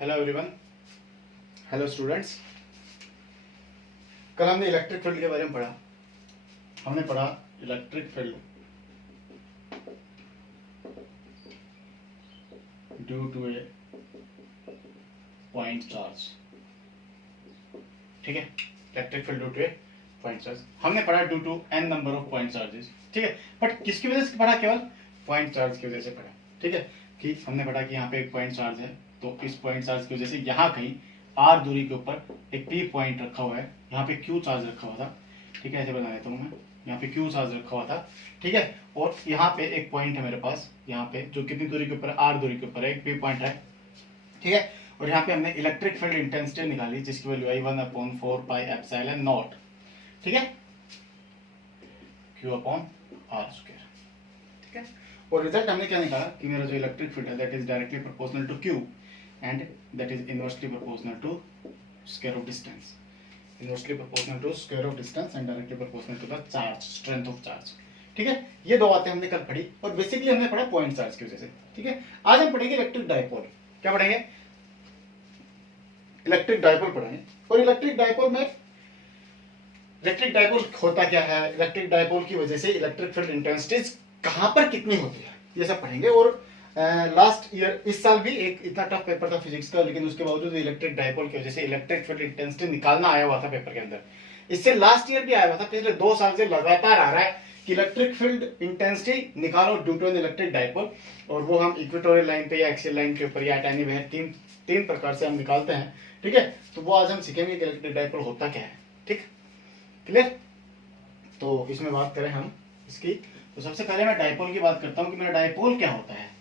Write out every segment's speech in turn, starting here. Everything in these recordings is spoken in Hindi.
Hello everyone, hello students. कल हमने इलेक्ट्रिक फील्ड के बारे में पढ़ा। हमने पढ़ा electric field due to a point charge. ठीक है, electric field due to a point charge हमने पढ़ा due to an number of point charges. ठीक है, बट किसकी वजह से पढ़ा? केवल पॉइंट चार्ज की वजह से पढ़ा। ठीक है, कि हमने पढ़ा कि यहाँ पे एक पॉइंट चार्ज है, तो इस पॉइंट चार्ज की वजह से यहाँ कहीं आर दूरी के ऊपर एक पी पॉइंट रखा हुआ है, यहाँ पे क्यू चार्ज रखा हुआ था। ठीक है, ऐसे बता देता हूँ मैं, यहाँ पे क्यू चार्ज रखा हुआ था। ठीक है, और यहाँ पे एक पॉइंट है मेरे पास, यहाँ पे जो कितनी दूरी के ऊपर, आर दूरी के ऊपर है, एक पी पॉइंट है। ठीक है, और यहाँ पे हमने इलेक्ट्रिक फील्ड इंटेंसिटी निकाली जिसकी वैल्यू आई 1/4πε0। ठीक है, Q/r²। ठीक है, और रिजल्ट हमने क्या निकाला कि मेरा जो इलेक्ट्रिक फील्ड है that is directly proportional to Q and that is inversely proportional to square of distance. Inversely proportional to square of distance and directly proportional to the charge, strength of charge. ठीक है, ये दो बातें हमने कल पढ़ी और बेसिकली हमने पढ़ा पॉइंट चार्ज की वजह से। ठीक है, आज हम पढ़ेंगे इलेक्ट्रिक डायपोल। क्या पढ़ेंगे? इलेक्ट्रिक डायपोल पढ़ेंगे। और इलेक्ट्रिक डायपोल में इलेक्ट्रिक डायपोल होता क्या है, इलेक्ट्रिक डायपोल की वजह से इलेक्ट्रिक फील्ड इंटेंसिटीज कहां पर कितनी होती है, ये सब पढ़ेंगे। और लास्ट ईयर, इस साल भी एक इतना टफ पेपर था फिजिक्स का, लेकिन उसके बावजूद इलेक्ट्रिक डायपोल की वजह से इलेक्ट्रिक फील्ड इंटेंसिटी निकालना आया हुआ था पेपर के अंदर। इससे लास्ट ईयर भी आया हुआ था, पिछले 2 साल से लगातार आ रहा है कि इलेक्ट्रिक फील्ड इंटेंसिटी निकालो due to an electric dipole. और वो हम इक्वेटोरियल लाइन पे या एक्सियल लाइन के ऊपर या एट एनीवेयर तीन प्रकार से हम निकालते हैं। ठीक है, तो वो आज हम सीखेंगे कि इलेक्ट्रिक डायपोल होता क्या है। ठीक, क्लियर? तो इसमें बात करें हम इसकी, तो सबसे पहले मैं डायपोल की बात करता हूं कि मेरा डायपोल क्या होता है।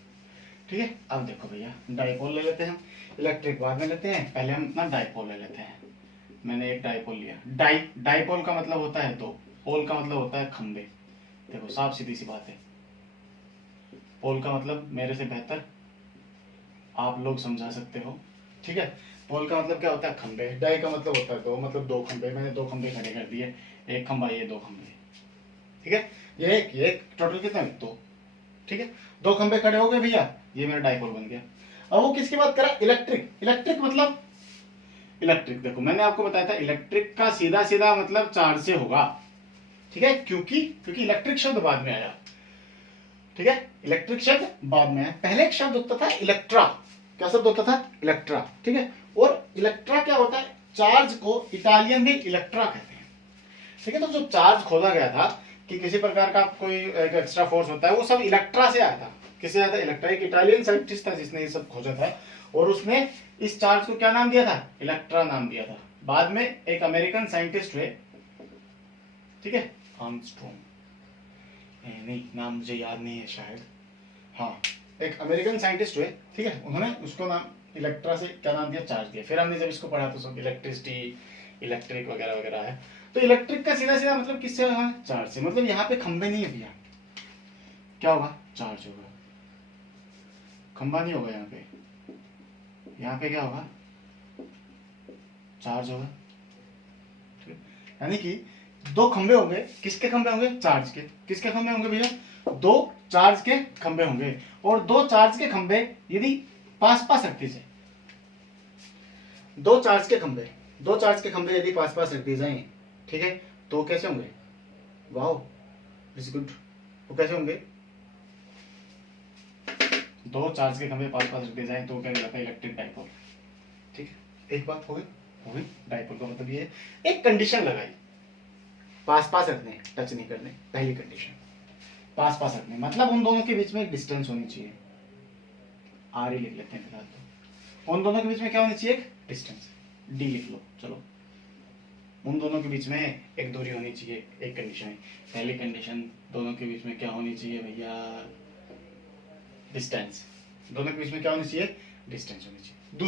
ठीक है, अब देखो भैया, डायपोल ले लेते हैं हम, इलेक्ट्रिक बाद में लेते हैं, पहले हम अपना डायपोल ले लेते हैं। मैंने एक डायपोल लिया। डायपोल का मतलब होता है दो, पोल का मतलब होता है खंबे। देखो साफ सीधी सी बात है, पोल का मतलब मेरे से बेहतर आप लोग समझा सकते हो। ठीक है, पोल का मतलब क्या होता है? खंबे। डाई का मतलब होता है दो, मतलब 2 खंबे। मैंने 2 खंबे खड़े कर दिए, एक खंबा ये, 2 खंबे। ठीक है, ये एक टोटल कितना है? 2। ठीक है, 2 खंबे खड़े हो गए भैया, ये मेरा डायपोल बन गया। अब वो किसकी बात करा? इलेक्ट्रिक। इलेक्ट्रिक मतलब इलेक्ट्रिक, देखो मैंने आपको बताया था इलेक्ट्रिक का सीधा सीधा मतलब चार्ज से होगा। ठीक है, क्योंकि इलेक्ट्रिक शब्द बाद में आया। ठीक है, इलेक्ट्रिक शब्द बाद में आया, पहले एक शब्द होता था इलेक्ट्रा। क्या शब्द होता था? इलेक्ट्रा। ठीक है, और इलेक्ट्रा क्या होता है? चार्ज को इटालियन में इलेक्ट्रा कहते हैं। ठीक है, तो जो चार्ज खोजा गया था कि किसी प्रकार का कोई एक एक्स्ट्रा फोर्स होता है, वो सब इलेक्ट्रा से आया था। किससे आया था? इलेक्ट्रा। एक इटालियन साइंटिस्ट था जिसने ये सब खोजा था, और उसने इस चार्ज को क्या नाम दिया था? इलेक्ट्रा नाम दिया था। बाद में एक अमेरिकन साइंटिस्ट हुए, ठीक है, आर्मस्ट्रॉन्ग, नहीं नाम मुझे याद नहीं है शायद, हाँ, एक अमेरिकन साइंटिस्ट हुए। ठीक है, उन्होंने उसको नाम इलेक्ट्रा से क्या नाम दिया? चार्ज दिया। फिर हमने जब इसको पढ़ा तो सब इलेक्ट्रिसिटी, इलेक्ट्रिक वगैरह वगैरह है। तो इलेक्ट्रिक का सीधा सीधा मतलब किससे होगा? चार्ज से। मतलब यहाँ पे खंबे नहीं है भैया, क्या होगा? चार्ज होगा। खंबा नहीं होगा यहाँ पे क्या होगा? चार्ज होगा। यानी कि 2 खंबे होंगे, किसके खंबे होंगे? चार्ज के। किसके खंबे होंगे भैया? 2 चार्ज के खंबे होंगे। और 2 चार्ज के खंबे यदि पास पास रख दिए जाए, 2 चार्ज के खंबे यदि पास पास रख दिए जाए, ठीक है, तो कैसे होंगे? Wow, it's good. वो कैसे होंगे? 2 चार्ज के खंबे पास पास रख दिए जाए तो क्या कहलाता है? Electric dipole. ठीक है, एक बात हो गई। डायपोल का मतलब ये है, एक कंडीशन लगाई, पास पास रखने, टच नहीं करने। पहली कंडीशन पास पास रखने, मतलब उन दोनों के बीच में एक डिस्टेंस होनी चाहिए। आर ही लिख लेते हैं फिलहाल, तो उन दोनों के बीच में क्या होनी चाहिए? एक डिस्टेंस, डी लिख लो। चलो, उन दोनों के बीच में एक दूरी होनी चाहिए, एक कंडीशन है। पहली कंडीशन, दोनों के बीच में क्या होनी चाहिए भैया? डिस्टेंस। दोनों के बीच में क्या होनी चाहिए? डिस्टेंस होनी चाहिए।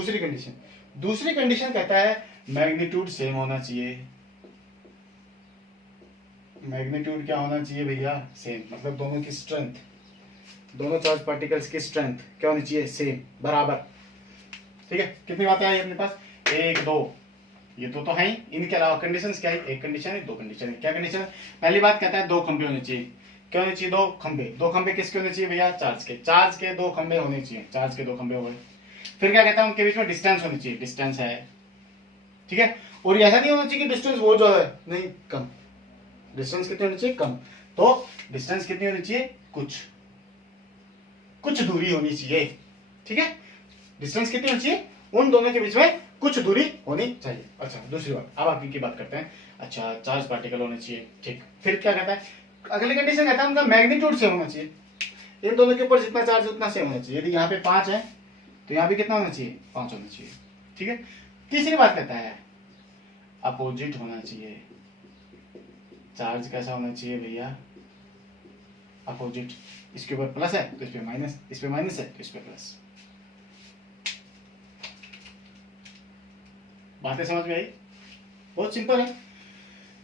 दूसरी कंडीशन कहता है मैग्नीट्यूड सेम होना चाहिए। मैग्नीट्यूड क्या होना चाहिए भैया? सेम। मतलब दोनों की स्ट्रेंथ, दोनों चार्ज पार्टिकल्स की स्ट्रेंथ क्या होनी चाहिए? सेम, बराबर। ठीक है, कितनी बातें आई अपने पास? 1 2, ये तो है ही। इनके अलावा कंडीशंस क्या है? एक कंडीशन है, 2 कंडीशन है। क्या कंडीशन? पहली बात कहता है 2 खंबे होने चाहिए। क्या होने चाहिए? 2 खंबे। 2 खंबे किसके होने चाहिए भैया? चार्ज के। चार्ज के 2 खंबे होने चाहिए। चार्ज के 2 खंबे हो गए। फिर क्या कहता है, उनके बीच में डिस्टेंस होनी चाहिए, डिस्टेंस है, ठीक है। और ये ऐसा नहीं होना चाहिए कि डिस्टेंस बहुत ज्यादा है, नहीं, कम। डिस्टेंस कितनी होनी चाहिए, कम। तो डिस्टेंस कितनी होनी चाहिए, कुछ दूरी होनी चाहिए, ठीक है। डिस्टेंस कितनी होनी चाहिए, उन दोनों के बीच में कुछ दूरी होनी चाहिए। अच्छा, दूसरी बात, अब आगे की बात करते हैं। अच्छा, चार्ज पार्टिकल होने चाहिए, ठीक। फिर क्या कहता है, अगली कंडीशन कहता है उनका मैग्नीट्यूड सेम होना चाहिए। इन दोनों के ऊपर जितना चार्ज उतना सेम होना चाहिए। यदि यहाँ पे 5 है तो यहाँ भी कितना होना चाहिए, 5 होना चाहिए, ठीक है। तीसरी बात कहता है अपोजिट होना चाहिए। चार्ज कैसा होना चाहिए भैया, अपोजिट। इसके ऊपर प्लस है तो इस पे माइनस, इस पे माइनस है तो इस पे प्लस। बातें समझ में आई, बहुत सिंपल है।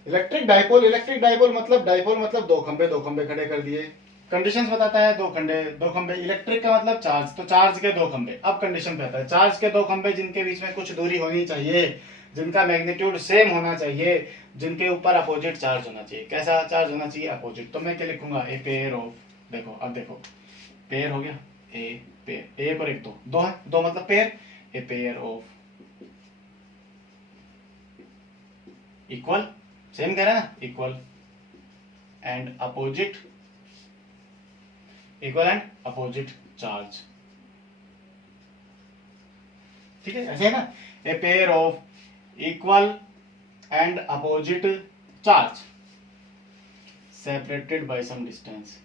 इलेक्ट्रिक डाइपोल मतलब दो खंबे खड़े कर दिए। कंडीशंस बताता है, दो खंबे। इलेक्ट्रिक का मतलब चार्ज, तो चार्ज के दो खंबे। अब कंडीशन कहता है चार्ज के दो खंबे जिनके बीच में कुछ दूरी होनी चाहिए, जिनका मैग्नीट्यूड सेम होना चाहिए, जिनके ऊपर अपोजिट चार्ज होना चाहिए। कैसा चार्ज होना चाहिए, अपोजिट। तो मैं क्या लिखूंगा, ए पेयर ऑफ, देखो अब देखो, पेयर हो गया, ए पेयर, एक और एक दो है, दो मतलब pair, a pair of equal, same कह रहा है ना, equal and opposite, equal and opposite charge, ठीक है, ऐसे है ना। A pair of equal and opposite charge separated by some distance,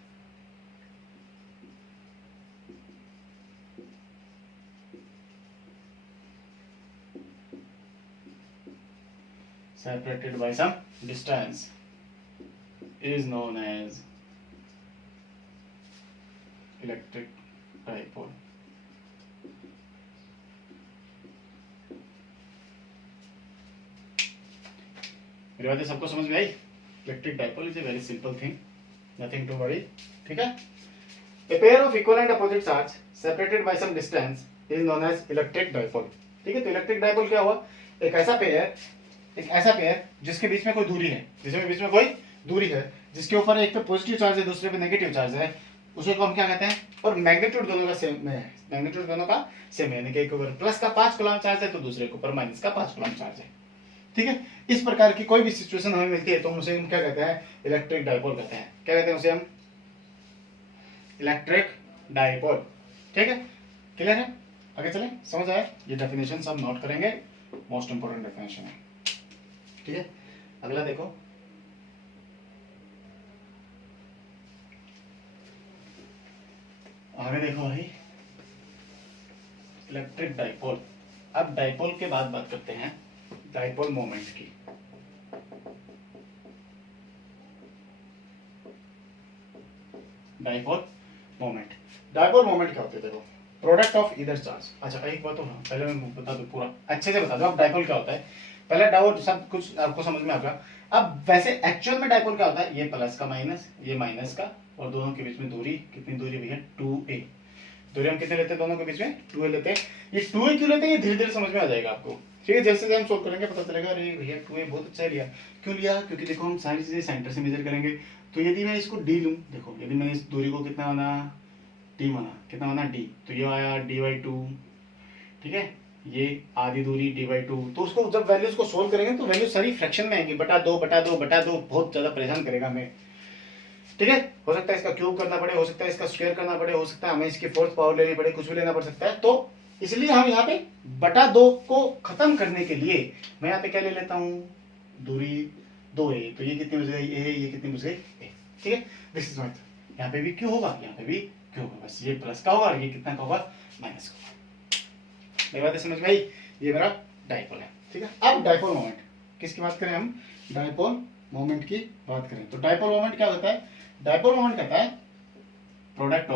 separated by some distance is known as electric dipole. मेरी बातें सबको समझ में आई। Electric dipole is a very simple thing, nothing to worry, ठीक है। A pair of equal and opposite charge separated by some distance is known as electric dipole, ठीक है। तो इलेक्ट्रिक डाइपोल क्या हुआ, एक ऐसा पेयर जिसके बीच में कोई दूरी है, जिसके ऊपर एक पे पॉजिटिव चार्ज है, दूसरे पे नेगेटिव चार्ज है, उसको हम क्या कहते हैं। और मैग्नीट्यूड दोनों का सेम है, यानी कि एक ऊपर प्लस का 5 कूलम चार्ज है तो दूसरे के ऊपर माइनस का 5 कूलम चार्ज है, ठीक है। इस प्रकार की कोई भी सिचुएशन हमें मिलती है तो उसे हम क्या कहते हैं, इलेक्ट्रिक डाइपोल कहते हैं। क्या कहते हैं उसे हम, इलेक्ट्रिक डाइपोल, ठीक है। क्लियर है, आगे चलें, समझ आया। ये डेफिनेशन सब नोट करेंगे, मोस्ट इंपोर्टेंट डेफिनेशन है, ठीक है। अगला देखो, आगे देखो भाई, इलेक्ट्रिक डाइपोल। अब डाइपोल के बाद बात करते हैं डाइपोल मोमेंट की। डाइपोल मोमेंट क्या होते हैं, देखो, प्रोडक्ट ऑफ ईदर चार्ज। अच्छा, एक बात तो पहले मैं बता दूं, पूरा अच्छे से बता दूं। अब डाइपोल क्या होता है, पहले डाउट सब कुछ आपको समझ में आ गया। अब वैसे एक्चुअल में डाइपोल क्या होता है, ये प्लस का माइनस, ये माइनस का, और दोनों के बीच में दूरी, कितनी दूरी भैया, 2a। दूरी हम कितने लेते हैं दोनों के बीच में, 2a लेते हैं। ये 2a क्यों लेते हैं, ये धीरे धीरे समझ में आ जाएगा आपको, ठीक है। जैसे हम सोल्व करेंगे पता चलेगा, अरे भैया 2a बहुत अच्छा लिया। क्यों लिया, क्योंकि देखो हम सारी चीजें सेंटर से मेजर करेंगे। तो यदि मैं इसको d लूं, देखो यदि मैंने इस दूरी को कितना माना, d माना, कितना माना, d, तो ये आया d/2, ठीक है। ये आधी दूरी d/2। तो उसको जब वैल्यूज को सोल्व करेंगे तो वैल्यू सारी फ्रैक्शन में आएंगी, बटा दो, बहुत ज्यादा परेशान करेगा हमें, ठीक है। हो सकता है इसका क्यूब करना पड़े, हो सकता है इसका स्क्वायर करना पड़े, हो सकता है हमें इसकी फोर्थ पावर लेनी पड़े, कुछ भी लेना पड़ सकता है। तो इसलिए हम यहाँ पे बटा 2 को खत्म करने के लिए मैं यहाँ पे क्या ले लेता हूँ, दूरी 2a। तो ये कितनी बच गई, a, ये कितनी बच गई, a, ठीक है। दिस इज माय, यहाँ पे भी क्यों होगा, यहाँ पे भी क्यों होगा, बस ये प्लस का होगा और ये कितना का होगा, माइनस का होगा। मेरी बात समझ में आई, ये मेरा डाइपोल है, ठीक है। अब डाइपोल मोमेंट किसकी बात करें हम, डाइपोल मोमेंट की बात करें तो डाइपोल मोमेंट क्या होता है, डाइपोल मोमेंट कहता है product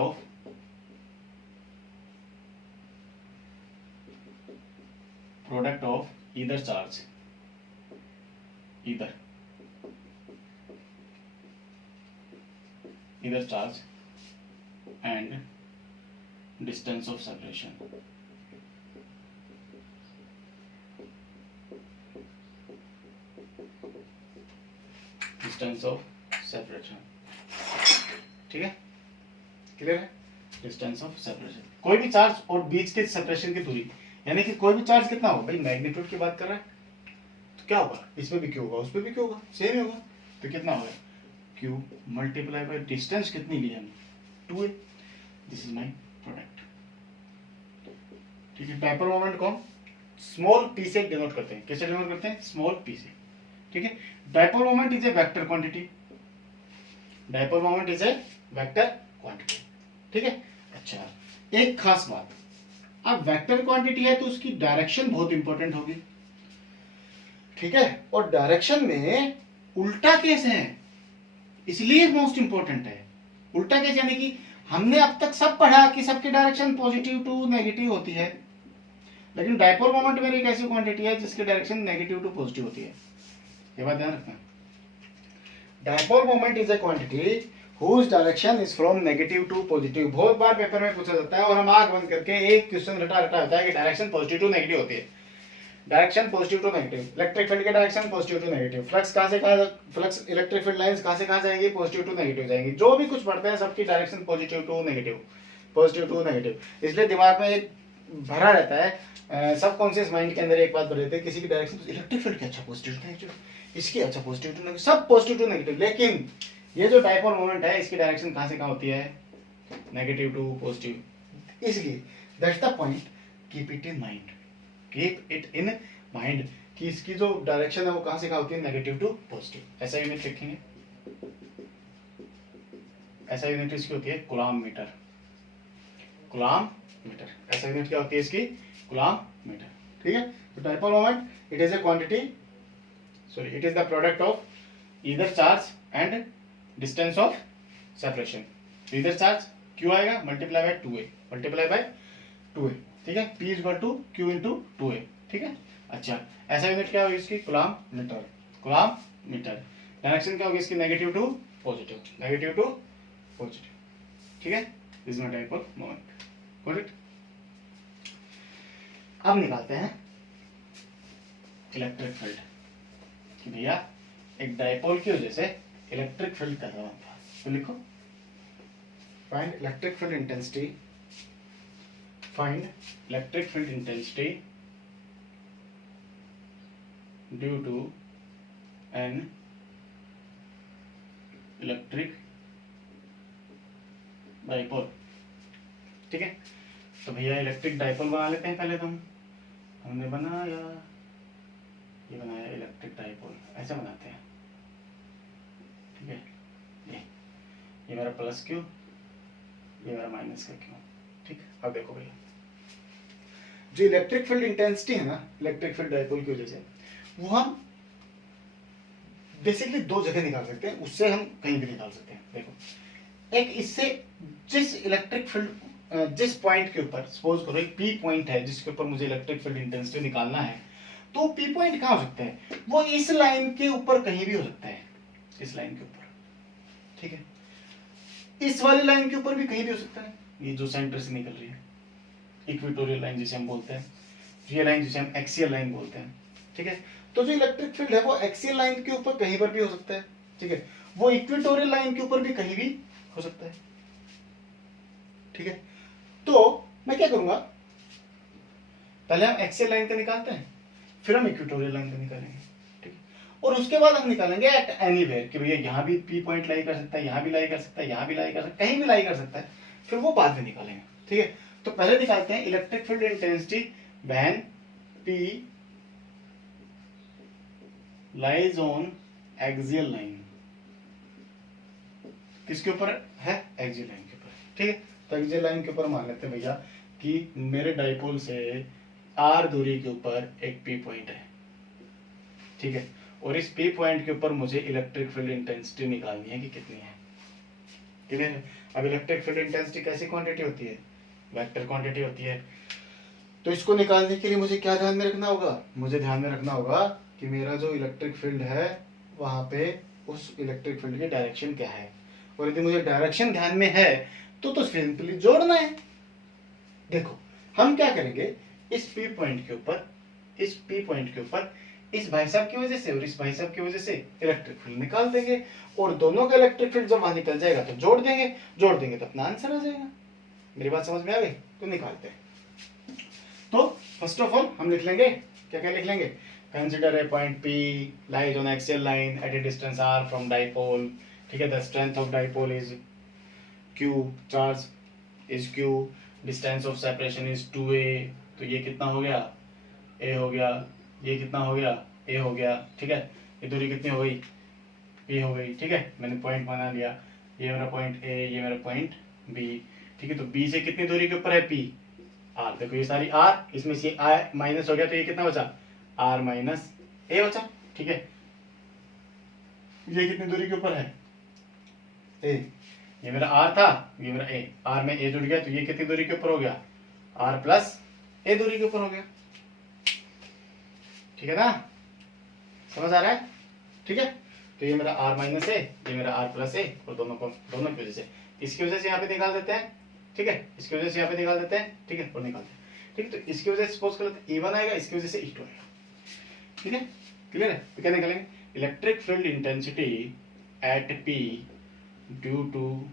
of either charge, either charge and distance of separation, distance of separation, ठीक है, क्लियर है। डिस्टेंस ऑफ सेपरेशन, कोई भी चार्ज और बीच के सेपरेशन की दूरी, यानी कि कोई भी चार्ज कितना होगा भाई, मैग्नीट्यूड की बात कर रहा है तो क्या होगा, इसमें भी क्यू होगा उसमें भी क्यू होगा, सेम ही होगा, तो कितना होगा क्यू मल्टीप्लाई बाय डिस्टेंस कितनी ली हमने 2a, this is my product. ठीक है, डायपोल मोमेंट को स्मॉल पी से डिनोट करते हैं, कैसे डिनोट करते हैं, स्मॉल पी से। ठीक है, dipole moment is a vector quantity, dipole moment is a vector quantity. ठीक है, अच्छा एक खास बात, अब वेक्टर क्वांटिटी है तो उसकी डायरेक्शन बहुत इंपॉर्टेंट होगी। ठीक है, और डायरेक्शन में उल्टा केस है इसलिए मोस्ट इंपॉर्टेंट है। उल्टा केस यानी कि हमने अब तक सब पढ़ा कि सबकी डायरेक्शन पॉजिटिव टू नेगेटिव होती है, लेकिन डायपोल मोमेंट मेरी एक ऐसी क्वांटिटी है जिसकी डायरेक्शन नेगेटिव टू पॉजिटिव होती है, ये बात ध्यान रखना। Dipole moment is a quantity whose direction is from negative to positive। बहुत बार पेपर में पूछा जाता है और हम आंख बंद करके एक क्वेश्चन रटा होता है कि डायरेक्शन पॉजिटिव टू नेगेटिव होती है, direction positive to negative, electric field की direction positive to negative, flux कहां से कहां, फ्लक्स इलेक्ट्रिक फील्ड लाइंस कहां से कहां जाएंगी, पॉजिटिव टू नेगेटिव जाएंगी, जो भी कुछ पढ़ते हैं सबकी direction positive to negative, positive to negative. इसलिए दिमाग में एक भरा रहता है, सबकॉन्शियस माइंड के अंदर एक बात भर रहती है, किसी की डायरेक्शन इलेक्ट्रिक फील्ड की अच्छा पॉजिटिव टू नेगेटिव, इसकी अच्छा पॉजिटिव टू नेगेटिव, सब पॉजिटिव टू नेगेटिव, लेकिन ये जो डायपोल मोमेंट है इसकी डायरेक्शन कहां से कहां होती है, नेगेटिव टू पॉजिटिव। इसलिए that's the point, keep it in mind, keep it in mind कि इसकी जो डायरेक्शन है वो कहां से कहां होती है, नेगेटिव टू पॉजिटिव। ऐसा यूनिट लिखेंगे, ऐसा यूनिट इसकी होती है कूलॉम मीटर, कूलॉम मीटर, ऐसा यूनिट क्या होती है इसकी, कूलॉम मीटर। ठीक है, तो dipole moment it is a quantity, sorry it is the product of either charge and distance of separation. इधर चार्ज q आएगा multiply by 2a, multiply by 2a। ठीक है, p equal to q into 2a। ठीक है, अच्छा ऐसा यूनिट क्या होगी इसकी, coulomb metre, coulomb metre. Direction क्या होगी इसकी, negative to positive, negative to positive. ठीक है, this is my dipole moment, got it. अब निकालते हैं इलेक्ट्रिक फील्ड कि भैया एक डायपोल की वजह से इलेक्ट्रिक फील्ड कैसा बनता है, तो लिखो find electric field intensity, find electric field intensity due to an electric dipole. ठीक है, तो भैया इलेक्ट्रिक डायपोल बना लेते हैं पहले। तो हमने बनाया, ये बनाया इलेक्ट्रिक डायपोल, ऐसा बनाते हैं। ठीक है, ये मेरा प्लस क्यू, ये मेरा माइनस का क्यू। ठीक, अब देखो भैया जो इलेक्ट्रिक फील्ड इंटेंसिटी है ना इलेक्ट्रिक फील्ड डायपोल की वजह से, वो हम बेसिकली दो जगह निकाल सकते हैं, उससे हम कहीं भी निकाल सकते हैं। देखो एक इससे जिस इलेक्ट्रिक फील्ड जिस पॉइंट के ऊपर, सपोज करो एक पी पॉइंट है जिसके ऊपर मुझे इलेक्ट्रिक फील्ड इंटेंसिटी निकालना है, तो पी पॉइंट कहाँ हो सकता है, वो इस लाइन के ऊपर कहीं भी हो सकता है, इस लाइन के ऊपर। ठीक है, इस वाली लाइन के ऊपर भी कहीं भी हो सकता है, ये जो सेंटर से निकल रही है इक्वेटोरियल लाइन जिसे हम बोलते हैं, ये लाइन जिसे हम एक्सियल लाइन बोलते हैं। ठीक है, तो जो इलेक्ट्रिक फील्ड है वो एक्सियल लाइन के ऊपर कहीं पर भी हो सकता है। ठीक है, वो इक्वेटोरियल लाइन के ऊपर भी कहीं भी हो सकता है। ठीक है, तो मैं क्या करूंगा, पहले हम एक्सियल लाइन का निकालते हैं, फिर हम इक्वेटोरियल लाइन का निकालेंगे। ठीक है, और उसके बाद हम निकालेंगे एट एनीवेयर कि भैया यहाँ भी पी पॉइंट लाई कर सकता है, यहाँ भी लाई कर सकता है, यहाँ भी लाई कर सकता है, कहीं भी लाई कर सकता है, फिर वो बाद में निकालेंगे। ठीक है, तो पहले निकालते हैं electric field intensity when P lies on axial line, किसके ऊपर है, एक्सियल लाइन के ऊपर। ठीक है, तो एक्सियल लाइन के ऊपर मान लेते हैं भैया कि मेरे डायपोल से r दूरी के ऊपर एक P पॉइंट है। ठीक है, और इस P पॉइंट के ऊपर मुझे इलेक्ट्रिक फील्ड इंटेंसिटी निकालनी है कि कितनी है। क्लियर है, अब इलेक्ट्रिक फील्ड इंटेंसिटी कैसी क्वांटिटी होती है, वेक्टर क्वांटिटी होती है। तो इसको निकालने के लिए मुझे क्या ध्यान में रखना होगा, मुझे ध्यान में रखना होगा कि मेरा जो इलेक्ट्रिक फील्ड है वहां पे उस इलेक्ट्रिक फील्ड की डायरेक्शन क्या है, और यदि मुझे डायरेक्शन ध्यान में है तो सिंपली जोड़ना है। देखो हम क्या करेंगे, इस P पॉइंट के ऊपर, इस P पॉइंट के ऊपर इस भाई साहब की वजह से और इस भाई साहब की वजह से इलेक्ट्रिक फील्ड निकाल देंगे, और दोनों का इलेक्ट्रिक फील्ड जब वहां निकल जाएगा तो जोड़ देंगे तो अपना आंसर आ जाएगा। मेरी बात समझ में आ गई? तो निकालते हैं। तो फर्स्ट ऑफ ऑल हम लिख लेंगे, क्या क्या लिख लेंगे? Consider a point P lies on axial line at A distance r from dipole. ठीक है, the strength of dipole is Q, charge is Q, distance of separation is 2a। तो ये कितना हो गया? a हो गया। ये कितना हो गया? a हो गया। ठीक है, ये दूरी कितनी हो गई? p हो गई। ठीक है, मैंने पॉइंट बना लिया, ये मेरा पॉइंट a, ये मेरा पॉइंट b। ठीक है, तो b से कितनी दूरी के ऊपर है p? r। देखो ये सारी r, इसमें से i माइनस हो गया, तो ये कितना बचा? r माइनस a बचा। ठीक है, ये कितनी दूरी के ऊपर है? a। ये मेरा r था, ये मेरा a, r में a जुड़ गया, तो ये कितनी दूरी के ऊपर हो गया? r प्लस a दूरी के ऊपर हो गया। ठीक है ना, समझ आ रहा है? ठीक है, तो ये मेरा r माइनस a, ये मेरा r प्लस a, और दोनों की वजह से, इसकी वजह से यहाँ पे निकाल देते हैं। ठीक है, इसकी वजह से यहाँ पे निकाल देते हैं। ठीक है, और निकालते हैं। ठीक है, तो इसकी वजह से सपोज कर लेते हैं E1 आएगा, इसकी वजह से E2 आएगा। ठीक है, क्लियर है? तो क्या निकालेंगे? Electric field intensity at P due to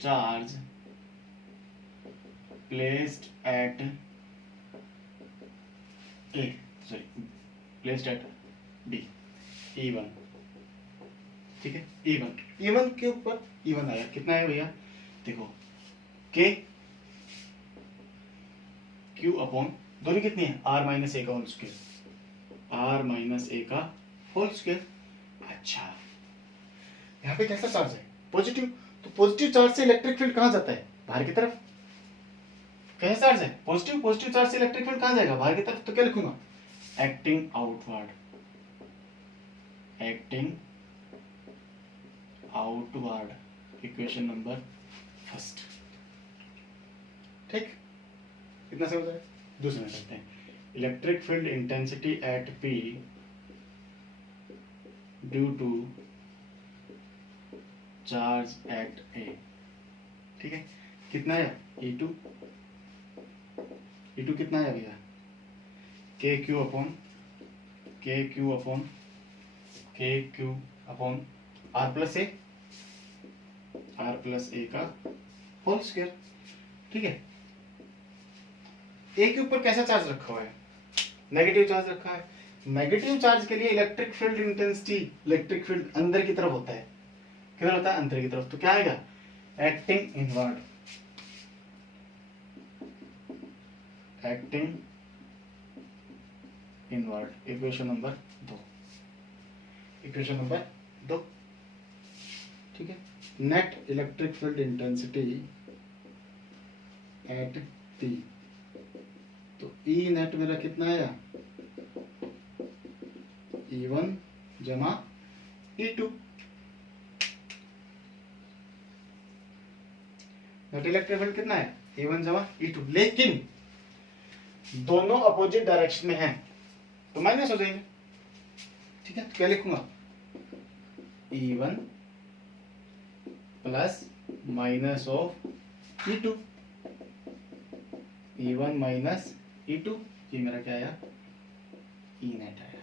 charge placed at D, E1। ठीक है, E1 के ऊपर E1 आया, कितना है भैया? देखो K Q अपॉन दूरी कितनी है? R माइनस a का whole square, R minus a का होल स्क्वायर। अच्छा, यहाँ पे कैसा चार्ज है? पॉजिटिव। तो पॉजिटिव चार्ज से इलेक्ट्रिक फील्ड कहाँ जाता है? बाहर की तरफ। कैसा चार्ज है? पॉजिटिव चार्ज से इलेक्ट्रिक फील्ड कहाँ जाएगा? बाहर की तरफ। तो क्या लिखूंगा? Acting outward, acting outward, equation number first. ठीक, कितना समझ आया? दूसरा करते हैं, electric field intensity at P due to charge at A। ठीक है, कितना आया? E2 कितना आया भैया? KQ upon R plus a का होल स्क्वायर। ठीक है, A के ऊपर कैसा चार्ज रखा हुआ है? नेगेटिव चार्ज रखा है। नेगेटिव चार्ज के लिए electric field intensity, electric field अंदर की तरफ होता है। किधर होता है? अंदर की तरफ। तो क्या आएगा? Acting inward, acting inward, equation number 2। ठीक है, net electric field intensity at P, तो E नेट मेरा कितना आया? E1 जमा E2। नेट इलेक्ट्रिक फील्ड कितना है? E1 जमा E2, लेकिन दोनों अपोजिट डायरेक्शन में हैं, तो माइनस हो जाएंगे। ठीक है, तो क्या लिखूंगा? E1 plus minus of E2, E1 minus E2, ये मेरा क्या आया? E नेट आया।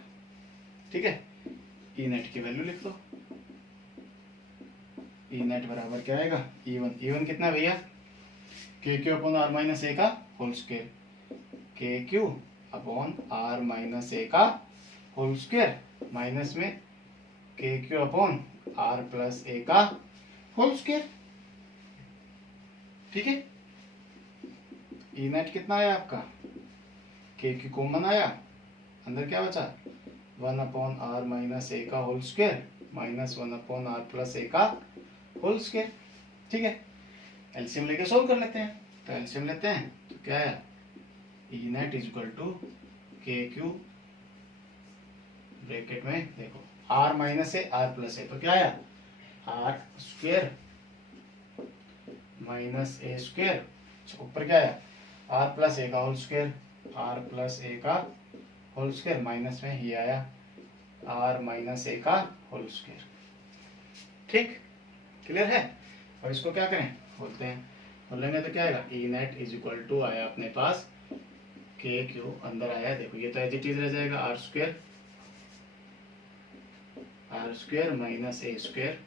ठीक है, E नेट की वैल्यू लिख लो। E नेट बराबर क्या आएगा? E1 कितना भैया? KQ upon R minus a का whole square, KQ upon R minus a का होल स्क्वायर, माइनस में KQ upon R plus a का होल स्क्वायर। ठीक है, E नेट कितना आया आपका? KQ कॉमन आया, अंदर क्या बचा? 1 अपॉन R माइनस a का whole square minus 1 upon R plus a का होल स्क्वायर। ठीक है, एलसीएम लेके सोल्व कर लेते हैं। तो एलसीएम लेते हैं, तो क्या आया? E net is equal to KQ, bracket में देखो R माइनस है R प्लस है, तो क्या आया? R square minus a square, ऊपर क्या आया? R प्लस a का whole square, R plus a का होल स्क्वायर, माइनस में ये आया R माइनस a का होल स्क्वायर। ठीक, क्लियर है? और इसको क्या करें? बोलते हैं, बोल लेंगे तो क्या आएगा? E net is equal to आया अपने पास KQ, अंदर आया, देखो ये तो एज इट इज रह जाएगा, R square minus a square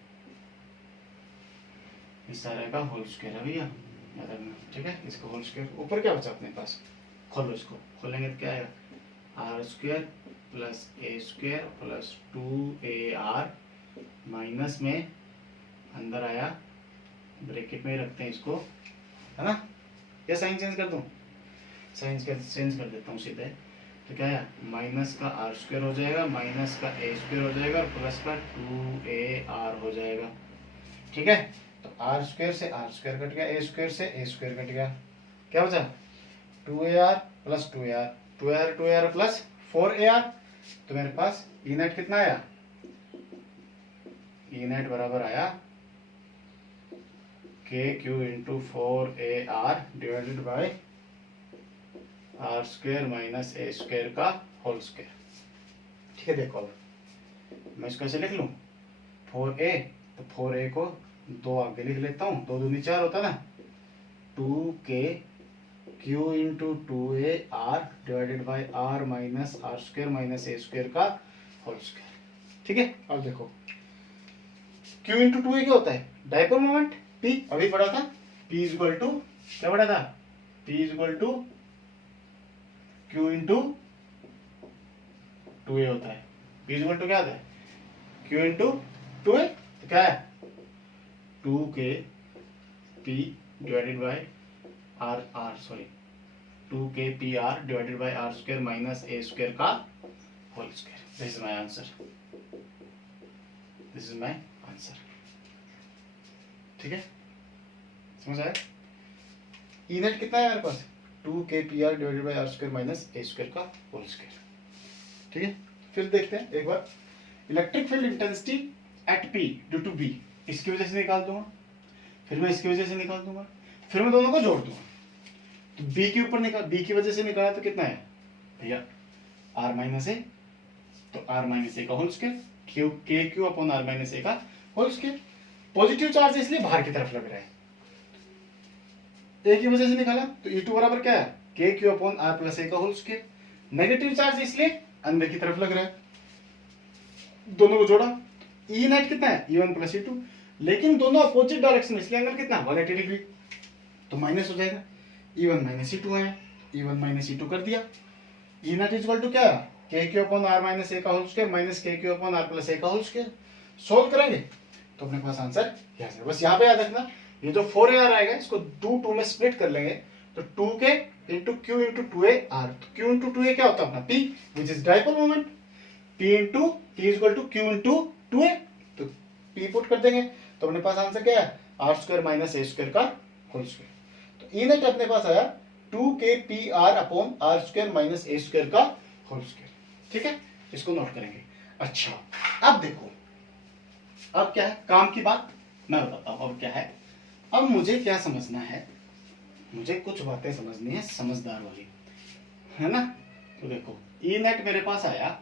इस सारे का होल स्क्वायर है भैया, याद रखना, ठीक है। इसका होल स्क्वायर, ऊपर क्या बचा अपने पास, खोलो इसको, खोलेंगे तो क्या आएगा, r square plus a square plus 2ar minus में अंदर आया, ब्रैकेट में रखते हैं इसको, है ना, या साइन चेंज कर दूं, साइन चेंज कर देता हूँ सीधे, तो क्या है, माइनस का आर स्क्वायर हो जाएगा, माइनस का ए स्क्वायर हो जाएगा और प्लस का 2ar हो जाएगा, ठीक है। तो आर स्क्वायर से आर स्क्वायर कट गया, ए स्क्वायर से ए स्क्वायर कट गया, क्या बचा 2ar plus 2ar plus 4ar, तो मेरे पास ई नेट कितना आया, ई नेट बराबर आया k q into 4ar divided by are square minus A square का होल स्क्वायर, ठीक है। देखो अब मैं इसको ऐसे लिख लूं, 4a, तो 4a को 2 आगे लिख लेता हूँ, 2 दूनी 4 होता ना, 2k q into 2ar divided by r minus r square minus A square का होल स्क्वायर, ठीक है। अब देखो q इंटू 2a क्या होता है, डाइपोल मोमेंट p, अभी पढ़ा था, p इज इक्वल टू, क्या पढ़ा था, p is equal to q into 2a होता है, p इज इक्वल टू क्या आता है, q इंटू 2a, तो क्या है 2k p divided by two K P R divided by are square minus A square का whole square, this is my answer, this is my answer, ठीक है, समझ आया। ई नेट कितना है मेरे पास, 2kpr divided by are square minus A square का होल स्क्वायर, ठीक है। फिर देखते हैं एक बार, electric field intensity at p due to b, इसकी वजह से निकाल दूंगा, फिर मैं इसकी वजह से निकाल दूंगा, फिर मैं दोनों को जोड़ दूंगा, तो b के ऊपर निकाल, b की वजह से निकाला तो कितना है भैया r माइनस ए, तो r माइनस ए का होल स्क्वायर, के क्यू अपॉन r माइनस ए का होल स्क्वायर, पॉजिटिव चार्ज इसलिए बाहर की तरफ लग रहा है, ए की वजह से निकाला तो E2 बराबर क्या है, के क्यू अपॉन r प्लस ए का होल स्क्वायर, नेगेटिव चार्ज इसलिए अंदर की तरफ लग रहा है, दोनों को जोड़ा, ई नेट कितना है E1 प्लस E2, लेकिन दोनों अपोजिट डायरेक्शन, इसलिए एंगल कितना 180 डिग्री, तो माइनस हो जाएगा, E1 माइनस E2 है, E1 माइनस E2 कर दिया, E net is equal to क्या है, के क्यू अपॉन r माइनस ए का होल स्क्वायर माइनस के क्यू अपॉन r प्लस ए का होल स्क्वायर, सोल्व करेंगे तो अपने पास आंसर यहाँ से, बस यहाँ पे याद रखना, ये जो 4ar आएगा इसको 2 में स्प्लिट कर लेंगे, तो 2k into Q into 2ar, तो q इंटू 2a क्या होता है अपना p, which is dipole moment, p into t is equal to q into 2a, तो p पुट कर देंगे तो अपने पास आंसर क्या है, आर स्क्वायर माइनस ए स्क्वायर का होल स्क्वायर, तो ई नेट अपने पास आया 2kpr upon r square minus ए स्क्वायर का होल स्क्वायर, ठीक है, इसको नोट करेंगे। अच्छा अब देखो, अब क्या है काम की बात, मैं बताता हूं अब क्या है, अब मुझे क्या समझना है, मुझे कुछ बातें समझनी है समझदार वाली, है ना। तो देखो ई नेट मेरे पास आया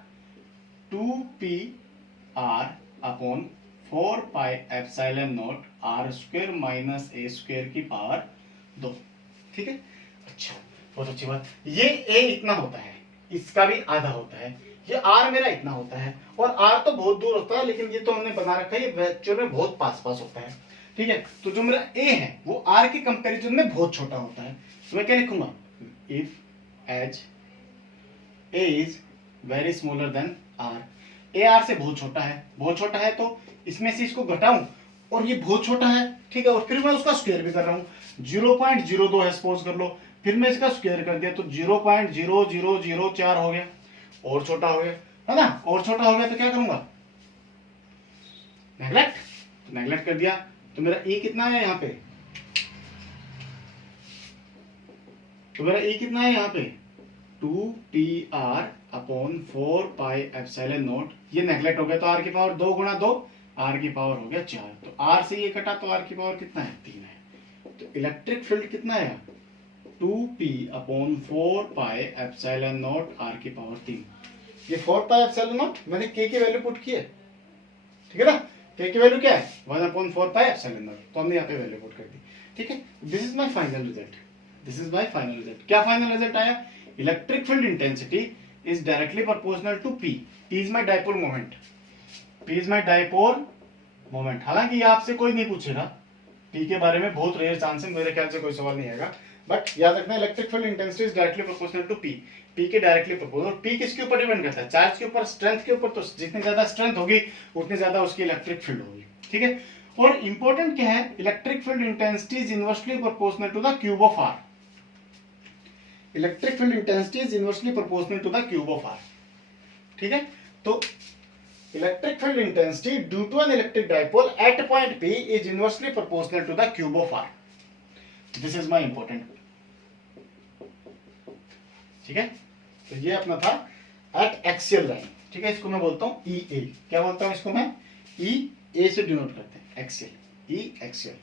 2pr upon 4 pi epsilon naught r square minus ए स्क्वायर की पावर 2, ठीक है। अच्छा बहुत अच्छी बात, ये a इतना होता है, इसका भी आधा होता है, ये r मेरा इतना होता है, और r तो बहुत दूर होता है, लेकिन ये तो हमने बना रखा है, ये एक्चुअल में बहुत पास पास होता है, ठीक है। तो जो मेरा a है वो r के कंपैरिजन में बहुत छोटा होता है, तो मैं क्या लिखूंगा, if as a is very smaller than r, a r से बहुत छोटा है, तो इसमें से इसको घटाऊं और ये बहुत छोटा है, ठीक है, और फिर मैं उसका स्क्वायर भी कर रहा हूँ, 0.02 है सपोज कर लो, फिर मैं इसका स्क्वायर कर दिया तो 0.0004 हो गया, और छोटा हो गया, है ना, और छोटा हो गया तो क्या करूंगा, नेगलेक्ट, तो नेगलेक्ट कर दिया, तो मेरा e कितना है यहाँ पे, तो मेरा e कितना है यहाँ पे 2pr upon 4 pi epsilon not, ये नेगलेक्ट हो गया तो r की पावर 2 गुणा 2, r की पावर हो गया 4, तो r से ये कटा तो r की पावर कितना है 3 है, तो इलेक्ट्रिक फील्ड कितना है 2p upon 4 pi epsilon not r की पावर 3, ये 4 पाई एप्सिलॉन नॉट मैंने k की वैल्यू पुट की है, ठीक है ना, k की वैल्यू क्या है 1/4 पाई एप्सिलॉन नॉट, तो हमने यहाँ पे वैल्यू पुट कर दी, ठीक है। This is my final result, this is my final result, क्या फाइनल रिजल्ट आया, electric field intensity is directly proportional to p, p is my dipole moment, p is my dipole moment, हालांकि ये आपसे कोई नहीं पूछेगा पी के बारे में बहुत रेयर चांस है, मेरे ख्याल से कोई सवाल नहीं आएगा, बट याद रखना electric field intensity is directly proportional to p. P के डायरेक्टली प्रोपोर्शनल। पी किसके ऊपर डिपेंड करता है? चार्ज के ऊपर, स्ट्रेंथ के ऊपर। तो जितनी ज्यादा स्ट्रेंथ होगी उतनी ज्यादा उसकी इलेक्ट्रिक फील्ड होगी, ठीक है। और इंपॉर्टेंट क्या है, electric field intensity is inversely proportional to the cube of r. Electric field intensity is inversely proportional to the cube of r, ठीक है। तो electric field intensity due to an electric dipole at point p is inversely proportional to the cube of r. This is my important, ठीक है। तो ये अपना था एट एक्सियल लाइन, ठीक है। इसको मैं बोलता हूं ई ए। क्या बोलता हूं इसको मैं? ई ए से डिनोट करते हैं, axial, e axial.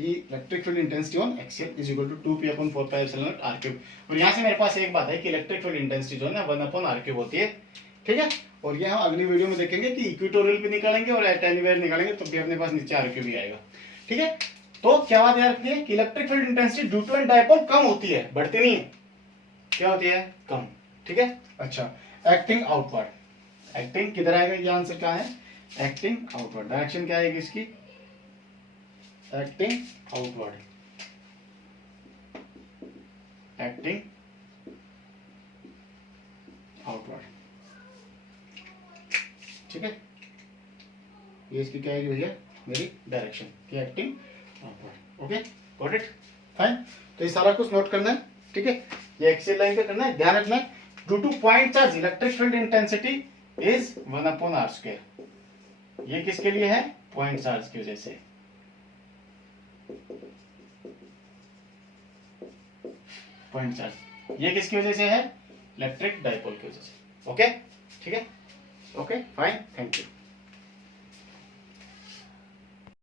E electric field intensity on axial is equal to 2p/4πε0 r cube. और यहां से मेरे पास एक बात है कि इलेक्ट्रिक फील्ड इंटेंसिटी जो है ना 1/r क्यूब होती है, ठीक है। और ये हम अगली वीडियो में देखेंगे कि इक्वेटोरियल भी निकालेंगे और एट एनीवेयर निकालेंगे, तो भी अपने पास नीचे r क्यूब भी आएगा, ठीक है। तो क्या बात याद रखिए कि electric field intensity due to an dipole कम होती है, बढ़ती नहीं है। क्या होती है? कम, ठीक है। अच्छा, एक्टिंग आउटवर्ड। एक्टिंग किधर आएगा? ये आंसर क्या है? Acting outward. डायरेक्शन क्या आएगी इसकी? एक्टिंग आउटवर्ड, एक्टिंग आउटवर्ड, ठीक है। ये इसकी क्या आएगी भैया? मेरी डायरेक्शन की acting outward. Okay, got it, fine. तो ये सारा कुछ नोट करना है, ठीक है। ये एक्सियल लाइन पे करना है, ध्यान रखना है। Due two point charge electric field intensity is 1/r²। ये किसके लिए है? पॉइंट चार्ज की वजह से। पॉइंट चार्ज ये किसकी वजह से है? इलेक्ट्रिक डाइपोल की वजह से। ओके, ठीक है। Okay, fine, thank you.